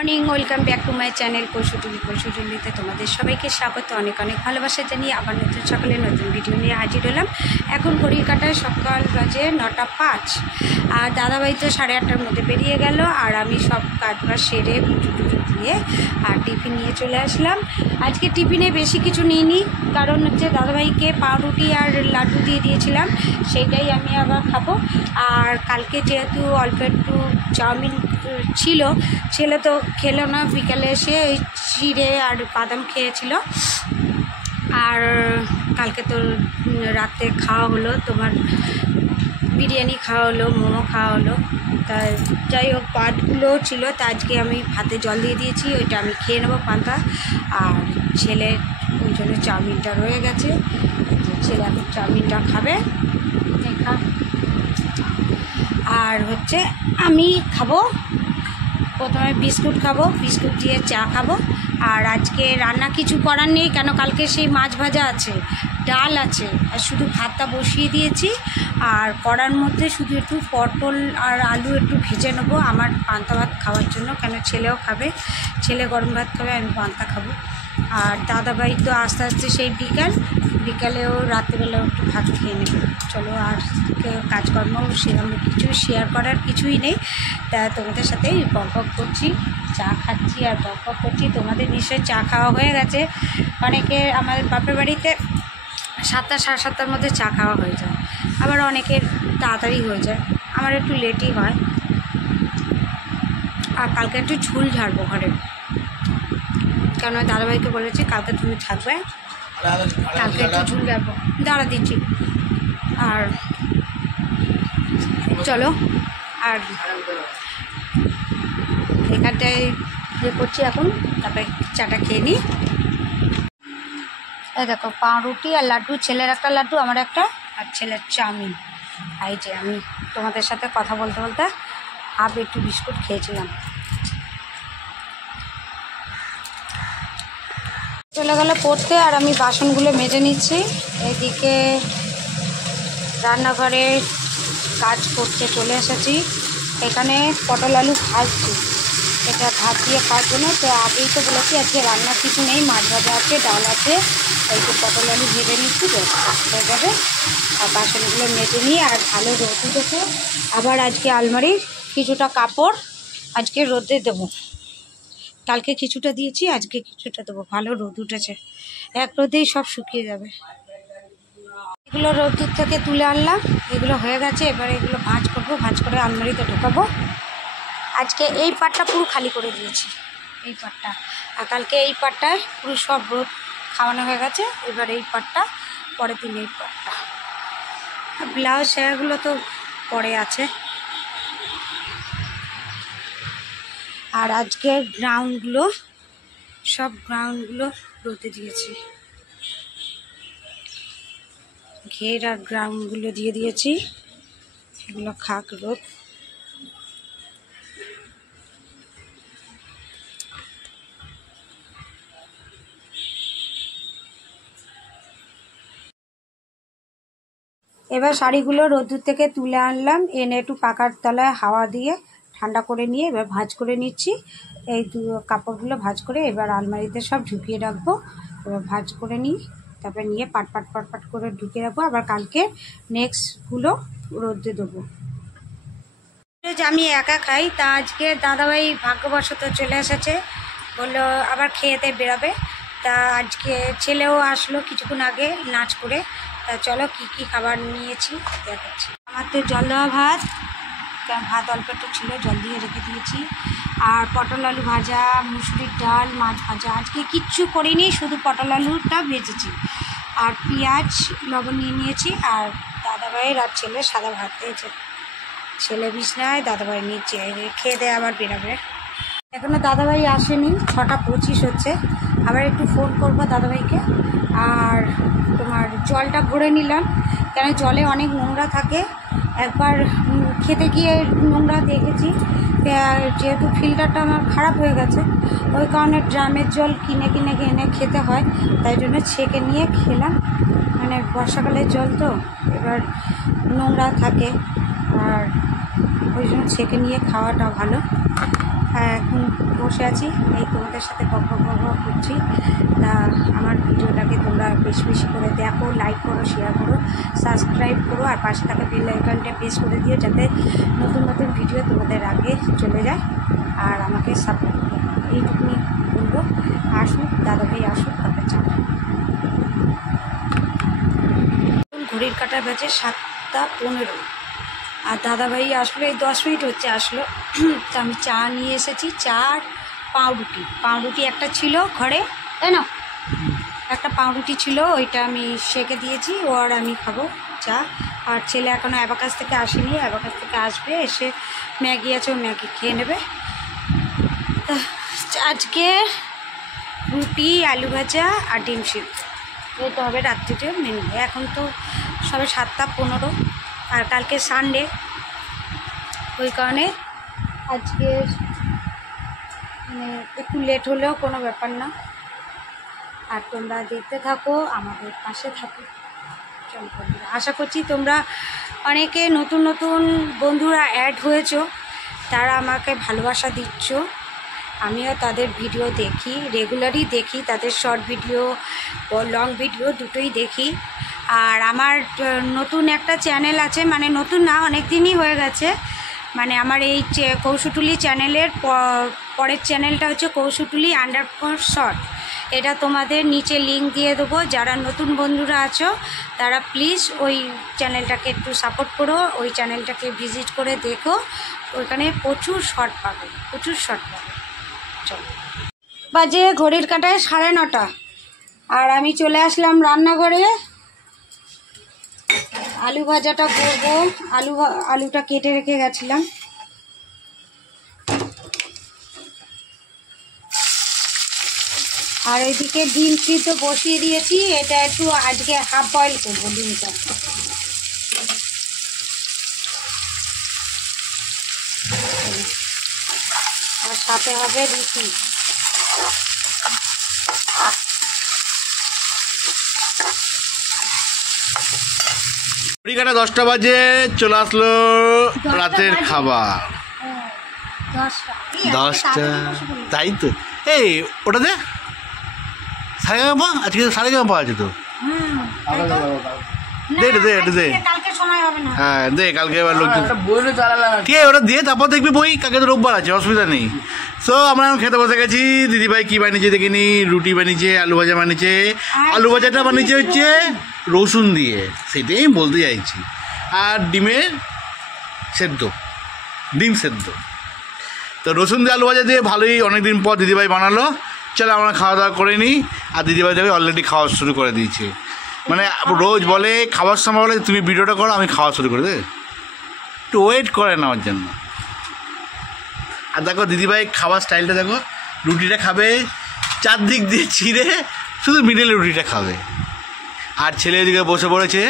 Morning, welcome back to my channel কৌশটিতে তোমাদের সবাইকে স্বাগত। অনেক অনেক ভালোবাসা জানিয়ে আবার নতুন সকালে নতুন ভিডিও নিয়ে হাজির হলাম। এখন ঘড়ির কাটায় সকাল বাজে 9:05 আর দাদাভাই তো 8:30টার মধ্যে বেরিয়ে গেল। আর আমি সব কাজবাজ সেরে পুজো দিয়ে আর টিফিন নিয়ে চলে আসলাম। আজকে টিফিনে বেশি কিছু নিইনি, কারণ হচ্ছে দাদাভাইকে পাউরুটি আর লাড্ডু দিয়ে দিয়েছিলাম, সেইটাই আমি আবার খাবো। আর কালকে যেহেতু অল্প একটু চাউমিন ছিল, ছেলে তো খেলো না, বিকালে এসে এই চিড়ে আর বাদাম খেয়েছিল। আর কালকে তো রাতে খাওয়া হলো, তোমার বিরিয়ানি খাওয়া হলো, মোমো খাওয়া হলো। তা যাই হোক, ভাতগুলো ছিল, তা আজকে আমি ভাতে জল দিয়ে দিয়েছি, ওইটা আমি খেয়ে নেবো পান্তা। আর ছেলে ওই জন্য চাউমিনটা রয়ে গেছে, ছেলে এখন চাউমিনটা খাবে। আর হচ্ছে আমি খাবো, প্রথমে বিস্কুট খাবো, বিস্কুট দিয়ে চা খাবো। আর আজকে রান্না কিছু করার নেই, কেন কালকে সেই মাছ ভাজা আছে, ডাল আছে, আর শুধু ভাতটা বসিয়ে দিয়েছি। আর কড়ার মধ্যে শুধু একটু পটল আর আলু একটু ভেজে নেবো আমার পান্তা ভাত খাওয়ার জন্য, কেন ছেলেও খাবে, ছেলে গরম ভাত খাবে, আমি পান্তা খাবো। আর দাদাভাই তো আস্তে আস্তে সেই বিকালেও রাত্রিবেলাও একটু ভাত খেয়ে নেবে। চলো, আর কাজকর্ম সেরকম কিছু শেয়ার করার কিছুই নেই, তা তোমাদের সাথেই বক করছি, চা খাচ্ছি আর বক করছি। তোমাদের নিশ্চয়ই চা খাওয়া হয়ে গেছে। অনেকে আমাদের বাপের বাড়িতে 7টা 7:30টার মধ্যে চা খাওয়া হয়ে যায়, আবার অনেকের তাড়াতাড়ি হয়ে যায়, আমার একটু লেটই হয়। আর কালকে একটু ঝুল ঝাড়বো ঘরে, কেন দাদাভাইকে বলেছি কালকে তুমি থাকবে, কালকে একটু ঝুল ঝাড়বো, দাঁড়া দিচ্ছি। আর চলো, আর এখানটায় ইয়ে করছি এখন, তারপরে চাটা খেয়ে নিই। এই দেখো, পাউরুটি আর লাড্ডু, ছেলের একটা লাড্ডু, আমার একটা, আর ছেলের চাউমিন। এই যে আমি তোমাদের সাথে কথা বলতে বলতে হাফ একটু বিস্কুট খেয়েছিলাম। চলে গেল পড়তে, আর আমি বাসনগুলো মেজে নিচ্ছি। এদিকে রান্নাঘরে কাজ করতে চলে এসেছি। এখানে পটল আলু ভাজছি, এটা ভাত দিয়ে খাওয়ার জন্য। তো আগেই তো বলেছি আজকে রান্নার কিছু নেই, মাছ ভাজা আছে, ডাল আছে, এই যে পটল আলু ভেজে নিচ্ছি, হয়ে যাবে। আর বাসনগুলো মেজে নিয়ে, আর ভালো রোদ উঠেছে। আবার আজকে আলমারির কিছুটা কাপড় আজকে রোদে দেবো, কালকে কিছুটা দিয়েছি, আজকে কিছুটা দেবো। ভালো রোদ উঠেছে, এক রোদেই সব শুকিয়ে যাবে। এগুলো রোদ্দুর থেকে তুলে আনলাম, এগুলো হয়ে গেছে। এবার এগুলো ভাঁজ করবো, ভাঁজ করে আলমারিতে ঢোকাবো। আজকে এই পাটটা পুরো খালি করে দিয়েছি, এই পাটটা। আর কালকে এই পাটটায় পুরো সব রোদ খাওয়ানো হয়ে গেছে। এবার এই পাটটা, পরের দিন এই পাটটা। ব্লাউজ সেগুলো তো পরে আছে। আর আজকে গ্রাউন্ডগুলো, সব গ্রাউন্ডগুলো রোদে দিয়েছি, ঘের আর গ্রাউন্ডগুলো দিয়ে দিয়েছি, এগুলো খাক রোদ। এবার শাড়িগুলো রোদ্দুর থেকে তুলে আনলাম, এনে একটু পাকার তলায় হাওয়া দিয়ে ঠান্ডা করে নিয়ে এবার ভাঁজ করে নিচ্ছি। এই কাপড়গুলো ভাঁজ করে এবার আলমারিতে সব ঢুকিয়ে রাখবো। এবার ভাঁজ করে নিই, তারপরে নিয়ে পাট করে ঢুকিয়ে রাখবো। আবার কালকে নেক্সটগুলো রোদে দেবো। যে আমি একা খাই, তা আজকে দাদাভাই ভাগ্যবশত চলে এসেছে, বললো আবার খেয়েতে বেরোবে। তা আজকে ছেলেও আসলো কিছুক্ষণ আগে নাচ করে। তা চলো কি কি খাবার নিয়েছি দেখাচ্ছি। আমার তো জল দেওয়া ভাত, ভাত অল্প একটু ছিল, জল দিয়ে রেখে দিয়েছি। আর পটল আলু ভাজা, মুসুরির ডাল, মাছ ভাজা। আজকে কিচ্ছু করিনি, শুধু পটল আলুটা ভেজেছি। আর পেঁয়াজ লবণ নিয়ে নিয়েছি। আর দাদাভাইয়ের আর ছেলে সাদা ভাত দিয়েছে, ছেলে বিছনায়, দাদাভাই নিচে। খেয়ে দেয়ে আবার বেরোবে। এখনও দাদাভাই আসেনি, 6:25 হচ্ছে। আবার একটু ফোন করবো দাদাভাইকে। আর তোমার জলটা ভরে নিলাম, কেন জলে অনেক নোংরা থাকে। একবার খেতে গিয়ে নোংরা দেখেছি, যেহেতু ফিল্টারটা আমার খারাপ হয়ে গেছে, ওই কারণে ড্রামের জল কিনে এনে খেতে হয়, তাই জন্য ছেঁকে নিয়ে খেলাম। মানে বর্ষাকালের জল তো, এবার নোংরা থাকে, আর ওই জন্য ছেঁকে নিয়ে খাওয়াটা ভালো। এখন বসে আছি, এই তোমাদের সাথে গল্প করছি। তা আমার ভিডিওটাকে তোমরা বেশি বেশি করে দেখো, লাইক করো, শেয়ার করো, সাবস্ক্রাইব করো, আর পাশে থাকা বেল আইকনটা প্রেস করে দিও যাতে নতুন নতুন ভিডিও তোমাদের আগে চলে যায়, আর আমাকে সাপোর্ট করো। এইটুকুনি বলবো। আসুক দাদাভাই, আসুক, তারপর যাবো। ঘড়ির কাঁটা বাজে 7:15, আর দাদাভাই আসলে এই 10 মিনিট হচ্ছে আসলো। তো আমি চা নিয়ে এসেছি, চা আর পাউরুটি একটা ছিল ঘরে, তাই না? একটা পাউরুটি ছিল, ওইটা আমি সেঁকে দিয়েছি, ও আর আমি খাবো চা। আর ছেলে এখনও অ্যাবাকাস থেকে আসেনি, অ্যাবাকাস থেকে আসবে, এসে ম্যাগি আছে, ও ম্যাগি খেয়ে নেবে। আজকে রুটি, আলু ভাজা আর ডিম সিদ্ধ, এই তো হবে রাত্রিতে মেনু। এখন তো সবে 7:15, আর কালকে সানডে, ওই কারণে আজকে মানে একটু লেট হলেও কোনো ব্যাপার না। আর তোমরা দেখতে থাকো, আমাদের পাশে থাকো। চলো, আশা করছি তোমরা অনেকে নতুন নতুন বন্ধুরা অ্যাড হয়েছো, তারা আমাকে ভালোবাসা দিচ্ছ। আমিও তাদের ভিডিও দেখি, রেগুলারই দেখি, তাদের শর্ট ভিডিও ও লং ভিডিও দুটোই দেখি। আর আমার নতুন একটা চ্যানেল আছে, মানে নতুন না, অনেক দিনই হয়ে গেছে। মানে আমার এই কৌশুটুলি চ্যানেলের পরের চ্যানেলটা হচ্ছে কৌশুটুলি_শর্ট। এটা তোমাদের নিচে লিঙ্ক দিয়ে দেবো। যারা নতুন বন্ধুরা আছো তারা প্লিজ ওই চ্যানেলটাকে একটু সাপোর্ট করো, ওই চ্যানেলটাকে ভিজিট করে দেখো, ওইখানে প্রচুর শর্ট পাবে। চলো, বাজে ঘড়ির কাঁটায় 9:30, আর আমি চলে আসলাম রান্নাঘরে। আলু ভাজাটা করবো, আলুটা কেটে রেখে গেছিলাম। আর এদিকে ডিম সিদ্ধ বসিয়ে দিয়েছি, এটা একটু আজকে হাফ বয়েল করবো ডিমটা। আর সাথে হবে রুটি। ঘড়িকাটা 10টা বাজে, চলে আসলো রাতের খাবার। 10টা, তাই তো। এই ওটা দে, সারেগামাপা, আজকে সারেগামাপা আছে তো। দে হ্যাঁ, দে, কালকে এবার লোকজন ঠিক আছে, ওটা দিয়ে তারপর দেখবি বই। কালকে তো রোববার আছে, অসুবিধা নেই। সো আমরা খেতে বসে গেছি। দিদিভাই কি বানিয়েছে দেখিনি, রুটি বানিয়েছে, আলু ভাজা বানিয়েছে। আলু ভাজাটা বানিয়েছে হচ্ছে রসুন দিয়ে, সেটাই বলতে চাইছি। আর ডিমের সেদ্ধ, ডিম সেদ্ধ। তো রসুন দিয়ে আলু ভাজা দিয়ে ভালোই অনেকদিন পর দিদিভাই বানালো। চলো আমরা খাওয়া দাওয়া করে নিই। আর দিদিভাই দেখে অলরেডি খাওয়া শুরু করে দিয়েছে। মানে রোজ বলে খাবার সময় বলে তুমি ভিডিওটা করো, আমি খাওয়া শুরু করে দেবে, একটু ওয়েট করে নেওয়ার জন্য। আর দেখো দিদিভাই খাবার স্টাইলটা দেখো, রুটিটা খাবে চারদিক দিয়ে ছিঁড়ে, শুধু মিডলে রুটিটা খাবে। আর ছেলে এদিকে বসে পড়েছে,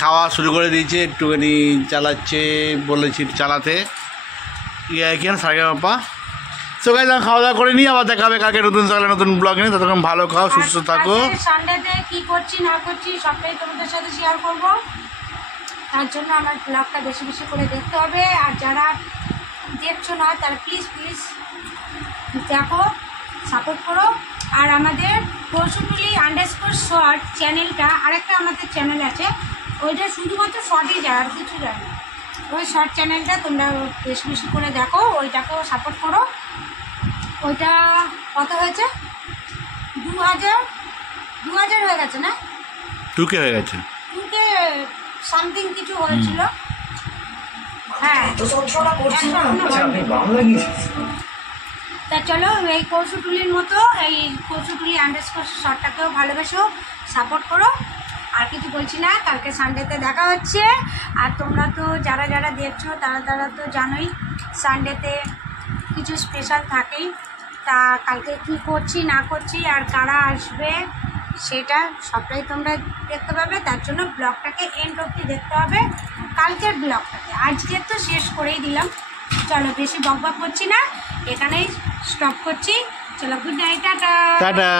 খাওয়া শুরু করে দিয়েছে, একটুখানি চালাচ্ছে, বলেছি চালাতে। কেন সারেগামাপা। সো গাইস, খাওয়া দাওয়া করে নিই, আবার দেখাবে কালকে নতুন সকালে নতুন ব্লগ নিয়ে। ততক্ষণ ভালো খাও, সুস্থ থাকো। সানডেতে কি করছি না করছি সবটাই তোমাদের সাথে শেয়ার করব। তার জন্য আমার ব্লগটা বেশি বেশি করে দেখতে হবে। আর যারা দেখছো না তারা প্লিজ দেখো, সাপোর্ট করো। আর আমাদের কৌশুটুলি_শর্ট চ্যানেলটা, আরেকটা আমাদের চ্যানেল আছে, ওইটা শুধুমাত্র শর্টই যায়, আর কিছু যায় না। ওই শর্ট চ্যানেলটা তোমরা বেশি বেশি করে দেখো, ওইটাকেও সাপোর্ট করো। ওইটা কত হয়েছে? 2000 হয়ে গেছে না? 2K হয়ে গেছে, 2K সামথিং কিছু হয়েছিল। হ্যাঁ, তা চলো, এই কৌশুটুলির মতো এই কৌশুটুলি_শর্টটাকেও ভালোবেসো, সাপোর্ট করো। আর কিছু বলছি না, কালকে সানডেতে দেখা হচ্ছে। আর তোমরা তো যারা যারা দেখছো তারা তো জানোই সানডেতে কিছু স্পেশাল থাকেই। তা কালকে কী করছি না করছি আর কারা আসবে সেটা সবটাই তোমরা দেখতে পাবে। তার জন্য ব্লগটাকে এন্ড অবধি দেখতে হবে, কালকের ব্লগটাকে। আজকে তো শেষ করেই দিলাম। চলো, বেশি বকবক করছি না, এখানেই স্টপ করছি। চলো, গুড নাইট, টাটা।